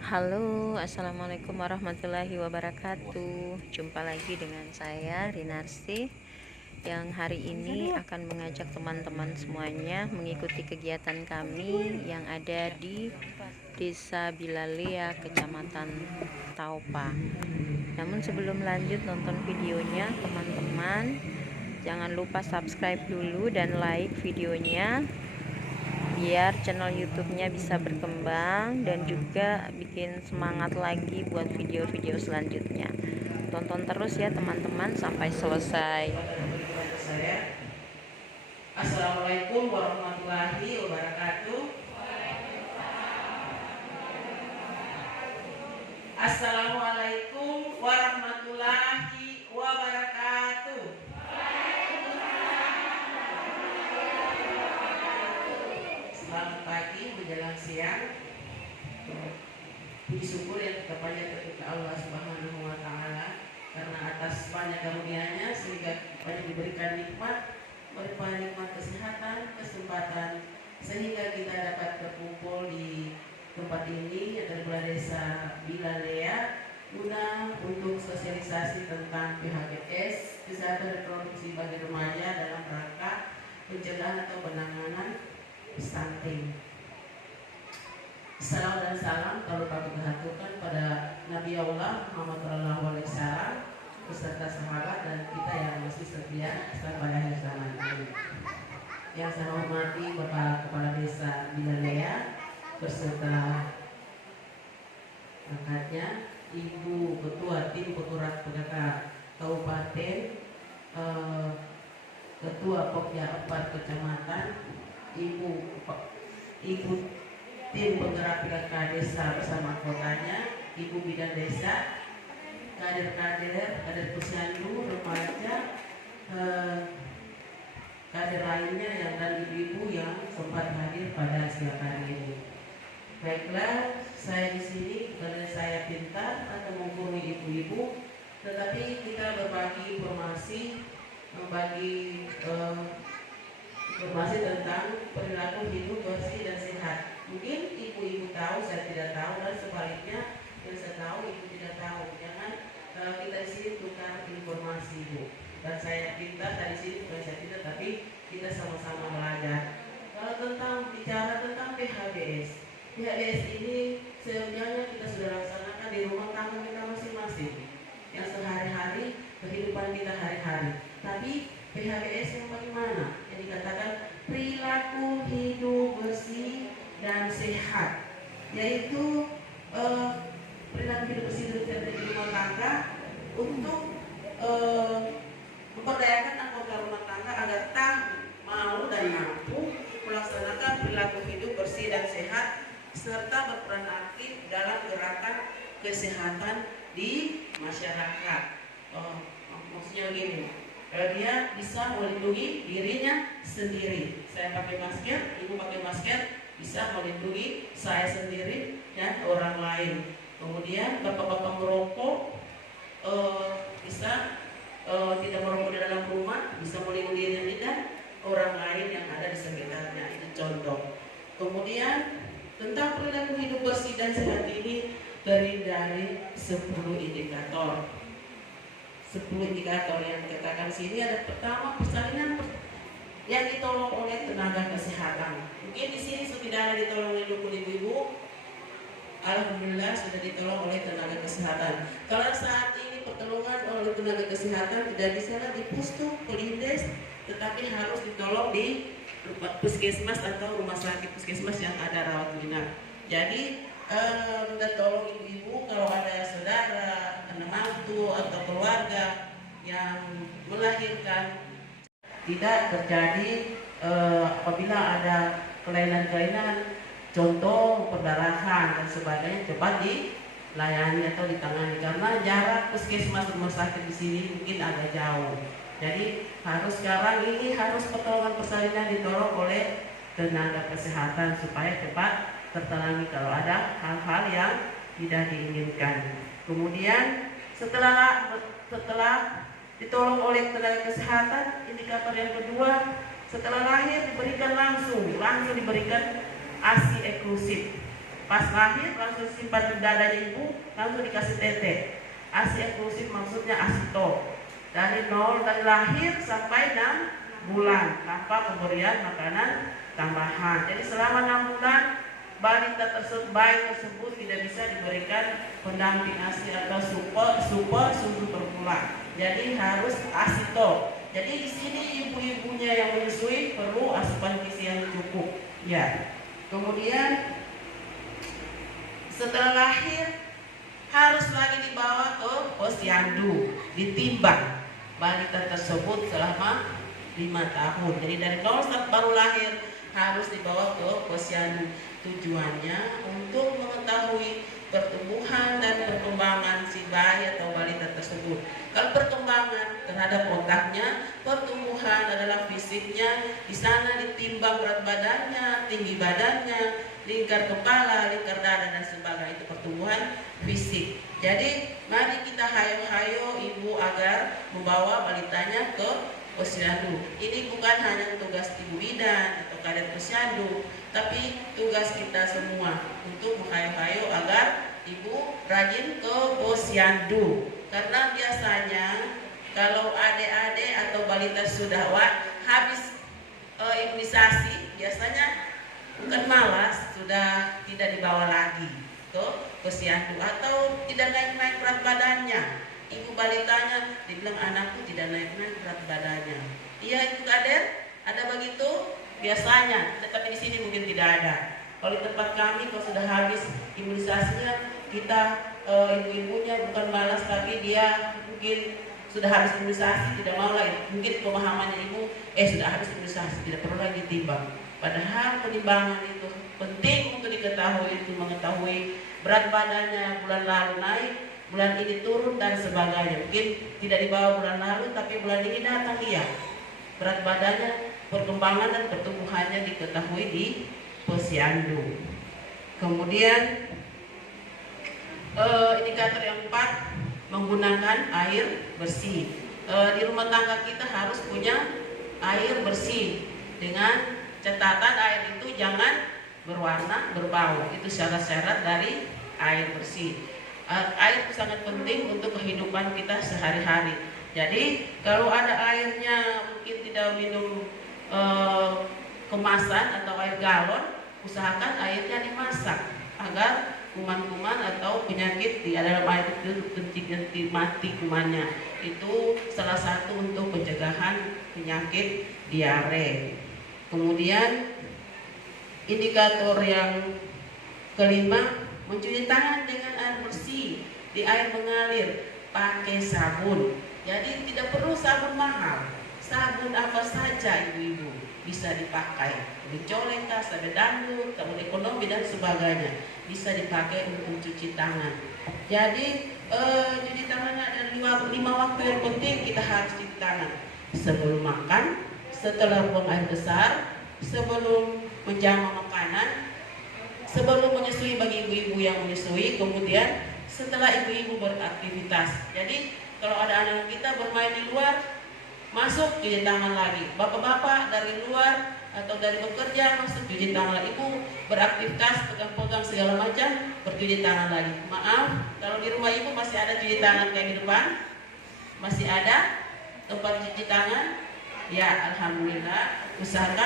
Halo, assalamualaikum warahmatullahi wabarakatuh. Jumpa lagi dengan saya Rinarsi, yang hari ini akan mengajak teman-teman semuanya mengikuti kegiatan kami yang ada di Desa Bilalea, Kecamatan Taupa. Namun sebelum lanjut nonton videonya, teman-teman jangan lupa subscribe dulu dan like videonya, biar channel YouTube-nya bisa berkembang dan juga bikin semangat lagi buat video-video selanjutnya. Tonton terus ya teman-teman sampai selesai. Assalamualaikum warahmatullahi wabarakatuh. Assalamualaikum warahmatullahi wabarakatuh. Selamat pagi menjelang siang. Puji syukur yang kita panjatkan kepada Allah Subhanahu wa taala karena atas banyak karunia-Nya sehingga banyak diberikan nikmat, berupa nikmat kesehatan, kesempatan sehingga kita dapat berkumpul di tempat ini adalah Desa Bilalea guna untuk sosialisasi tentang PHBS, kesehatan reproduksi bagi remaja dalam rangka pencegahan atau penanganan stunting. Salam dan salam kalau kami haturkan pada Nabi Allah Muhammad Sallallahu Alaihi Wasallam beserta sahabat dan kita yang masih setia sampai akhir zaman ini. Yang saya hormati Bapak Kepala Desa Bilalea beserta angkatnya, Ibu Ketua Tim Penggerak PKK Kabupaten, Ketua Pokja 4 Kecamatan, Ibu Tim Penggerak PKK Desa bersama anggotanya, Ibu Bidan Desa, kader posyandu, remaja, kader lainnya yang dan ibu-ibu yang sempat hadir pada siang hari ini. Baiklah, saya di sini bukan saya pintar atau mumpuni ibu-ibu, tetapi kita berbagi informasi, membagi informasi tentang perilaku hidup bersih dan sehat. Mungkin ibu-ibu tahu, saya tidak tahu, dan sebaliknya yang saya tahu ibu tidak tahu. Jangan kita di sini tukar informasi, Bu. Dan saya pintar dari sini bukan saya pintar, tapi kita sama-sama belajar. Kalau bicara tentang PHBS, PHBS ini sebenarnya kita sudah laksanakan di rumah tangga kita masing-masing, yang sehari-hari kehidupan kita hari-hari. Tapi PHBS yang bagaimana? Yang dikatakan perilaku hidup bersih dan sehat, yaitu perilaku hidup bersih dan sehat di rumah tangga untuk memperdayakan anggota rumah tangga agar tahu, mau dan mampu melaksanakan perilaku hidup bersih dan sehat serta berperan aktif dalam gerakan kesehatan di masyarakat. Maksudnya gini, dia bisa melindungi dirinya sendiri. Saya pakai masker, ibu pakai masker, bisa melindungi saya sendiri dan orang lain. Kemudian bapak-bapak merokok bisa tidak merokok di dalam rumah, bisa melindungi diri dan orang lain yang ada di sekitarnya. Itu contoh. Kemudian tentang perilaku hidup bersih dan sehat ini terdiri dari 10 indikator. 10 indikator yang dikatakan sini ada pertama persalinan yang ditolong oleh tenaga kesehatan. Mungkin di sini sudah ditolong oleh ibu-ibu. Alhamdulillah sudah ditolong oleh tenaga kesehatan. Kalau saat ini pertolongan oleh tenaga kesehatan tidak bisa di puskes, polindes, tetapi harus ditolong di puskesmas atau rumah sakit puskesmas yang ada rawat inap. Jadi minta tolong ibu-ibu kalau ada saudara, anak mantu atau keluarga yang melahirkan, tidak terjadi apabila ada kelainan-kelainan, contoh perdarahan dan sebagainya, cepat dilayani atau ditangani karena jarak puskesmas rumah sakit di sini mungkin agak jauh. Jadi sekarang ini harus pertolongan persalinan ditolong oleh tenaga kesehatan supaya cepat tertangani kalau ada hal-hal yang tidak diinginkan. Kemudian setelah ditolong oleh tenaga kesehatan, indikator yang kedua, setelah lahir diberikan langsung diberikan ASI eksklusif. Pas lahir langsung simpan di dadanya ibu, langsung dikasih tete. ASI eksklusif maksudnya ASI top. Dari lahir sampai 6 bulan tanpa pemberian makanan tambahan. Jadi selama 6 bulan bayi tersebut tidak bisa diberikan pendamping ASI atau super susu per bulan. Jadi harus ASI top. Jadi di sini ibu-ibunya yang menyusui perlu asupan gizi yang cukup. Ya. Kemudian setelah lahir harus lagi dibawa ke posyandu, ditimbang balita tersebut selama 5 tahun. Jadi dari 0 saat baru lahir harus dibawa ke posyandu. Tujuannya untuk mengetahui pertumbuhan dan perkembangan si bayi atau balita tersebut. Kalau perkembangan terhadap otaknya, pertumbuhan adalah fisiknya, di sana ditimbang berat badannya, tinggi badannya, lingkar kepala, lingkar dada dan sebagainya, itu pertumbuhan fisik. Jadi mari kita hayo-hayo ibu agar membawa balitanya ke posyandu. Ini bukan hanya tugas ibu bidan atau kader posyandu, tapi tugas kita semua untuk menghayo-hayo agar ibu rajin ke posyandu. Karena biasanya kalau adik-adik atau balita sudah habis imunisasi, biasanya bukan malas, sudah tidak dibawa lagi ke posyandu atau tidak naik-naik berat badannya. Ibu balitanya dibilang anakku tidak naik-naik berat badannya. Iya ibu kader, ada begitu biasanya, tetapi di sini mungkin tidak ada. Kalau di tempat kami kalau sudah habis imunisasinya, kita ibu-ibunya bukan malas lagi, dia mungkin sudah habis imunisasi tidak mau lagi. Mungkin pemahamannya ibu sudah habis imunisasi tidak perlu lagi timbang. Padahal penimbangan itu penting untuk diketahui, untuk mengetahui berat badannya bulan lalu naik, bulan ini turun dan sebagainya. Mungkin tidak dibawa bulan lalu tapi bulan ini datang dia. Berat badannya, perkembangan dan pertumbuhannya diketahui di posyandu. Kemudian indikator yang 4, menggunakan air bersih. Di rumah tangga kita harus punya air bersih dengan catatan air itu jangan berwarna berbau. Itu syarat-syarat dari air bersih. Air itu sangat penting untuk kehidupan kita sehari-hari. Jadi kalau ada airnya mungkin tidak minum kemasan atau air galon, usahakan airnya dimasak agar kuman-kuman atau penyakit di dalam air itu mati kumannya. Itu salah satu untuk pencegahan penyakit diare. Kemudian indikator yang kelima, mencuci tangan dengan air bersih di air mengalir, pakai sabun. Jadi tidak perlu sabun mahal, sabun apa saja ibu-ibu bisa dipakai. Dicolek, sabun dangdut, sabun ekonomi dan sebagainya bisa dipakai untuk mencuci tangan. Jadi cuci tangan ada 5 waktu yang penting kita harus cuci tangan. Sebelum makan, setelah buang air besar, sebelum menjamu makanan, sebelum menyusui bagi ibu-ibu yang menyusui, kemudian setelah ibu-ibu beraktivitas. Jadi kalau ada anak kita bermain di luar, masuk cuci tangan lagi. Bapak-bapak dari luar atau dari bekerja masuk cuci tangan lagi. Ibu beraktivitas pegang-pegang segala macam, bercuci tangan lagi. Maaf, kalau di rumah ibu masih ada cuci tangan kayak di depan? Masih ada tempat cuci tangan? Ya, alhamdulillah. Usahakan